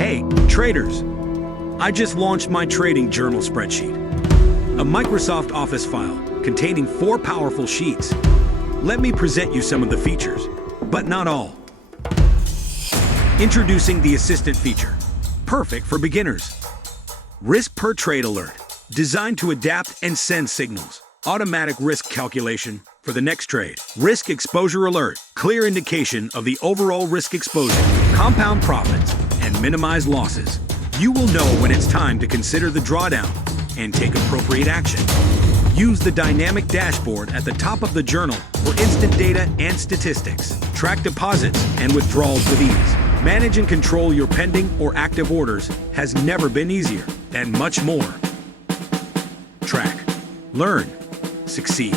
Hey, traders! I just launched my Trading Journal Spreadsheet, a Microsoft Office file containing 4 powerful sheets. Let me present you some of the features, but not all. Introducing the Assistant feature, perfect for beginners. Risk per trade alert, designed to adapt and send signals. Automatic risk calculation for the next trade. Risk exposure alert, clear indication of the overall risk exposure. Compound profits and minimize losses. You will know when it's time to consider the drawdown and take appropriate action. Use the dynamic dashboard at the top of the journal for instant data and statistics. Track deposits and withdrawals with ease. Manage and control your pending or active orders has never been easier, and much more. Track, learn, succeed.